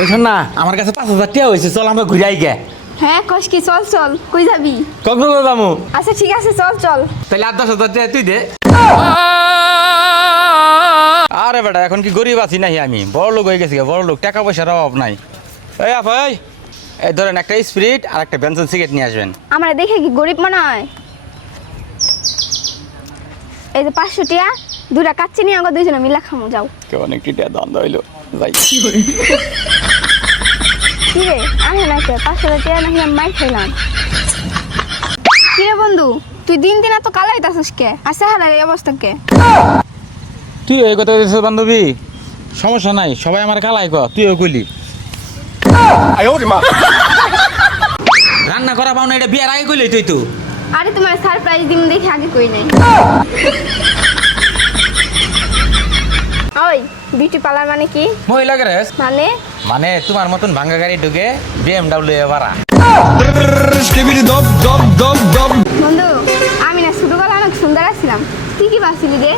ওই শোন না, আমার কাছে 5,000 টাকা হয়েছে, চল আমরা ঘুরে আই গে। হ্যাঁ কস কি, চল চল, কই যাবি? কক্সবাজার যাবো। আচ্ছা ঠিক আছে, চল চল। তাহলে 8-10,000 টাকা তুই দে। আরে বেটা, এখন কি গরিব আছি নাহি? আমি বড় লোক হয়ে গেছি, বড় লোক, টাকা পয়সার অভাব নাই। এই আপাই, এই ধরেন একটা স্পিরিট আর একটা বেনসন সিগারেট নিয়ে আসবেন। আমরা দেখে কি গরিব মনে হয়? এই যে 500 টাকা, দুটা কাচ্চি নিয়ে আমরা দুইজনে মিলা খামো, যাও। কেউ অনেক টাকা দাম হইলো, যাই। কি রে, আহে না কে? 500 টাকা নাকি আমি মাই খাইলাম। কি রে বন্ধু, তুই দিন দিন এত কালাইতাছিস কে? আচ্ছা হারার এই অবস্থা কে? তুই এই কথা বলছিস বান্ধবী? সমস্যা নাই, সবাই আমার কালাই কর, তুইও কইলি। রান্না করা পাও না, এটা বিয়ার আগে কইলি তুই তো। আরে তোমার সারপ্রাইজ দিম দেখে আগে কই নাই। ওই বিউটি পার্লার মানে কি? মহিলা গ্যারেজ মানে মানে তোমার মতন ভাঙ্গা গাড়ি ঢুকে BMW এ ভাড়া। বন্ধু, আমি না ছোটবেলা অনেক সুন্দর ছিলাম, তুই কি ভাবছিলি রে?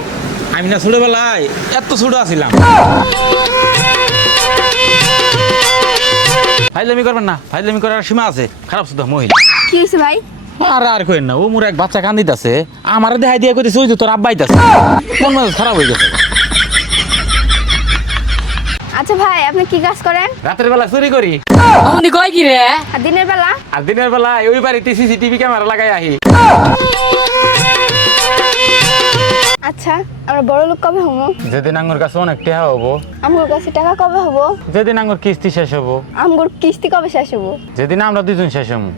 আমি না ছোটবেলায় এত ছোট আছিলাম। ফাইজলামি করবেন না, ফাইজলামি করার সীমা আছে। খারাপ শুধু মহিলা। কি হয়েছে ভাই? আর কইন না, ও মোর এক বাচ্চা কান্দিতাছে, আমার দেখাই দিয়ে কইতেছে ওই যে তোর আব্বাইতাছে। মন মেজাজ খারাপ হয়ে গেছে। আচ্ছা ভাই, আপনি কি কাজ করেন? রাতের বেলা চুরি করি। অমনি কয় কি রে? আর দিনের বেলা? আর দিনের বেলা ওই বাড়িতে CCTV ক্যামেরা লাগাই আহি। আচ্ছা, আমরা বড় লোক কবে হবো? যেদিন আঙ্গুর কাছে অনেক টাকা হবো। আমগুর কাছে টাকা কবে হবো? যেদিন আঙ্গুর কিস্তি শেষ হবো। আমগুর কিস্তি কবে শেষ হবো? যেদিন আমরা দুজন শেষ হবো।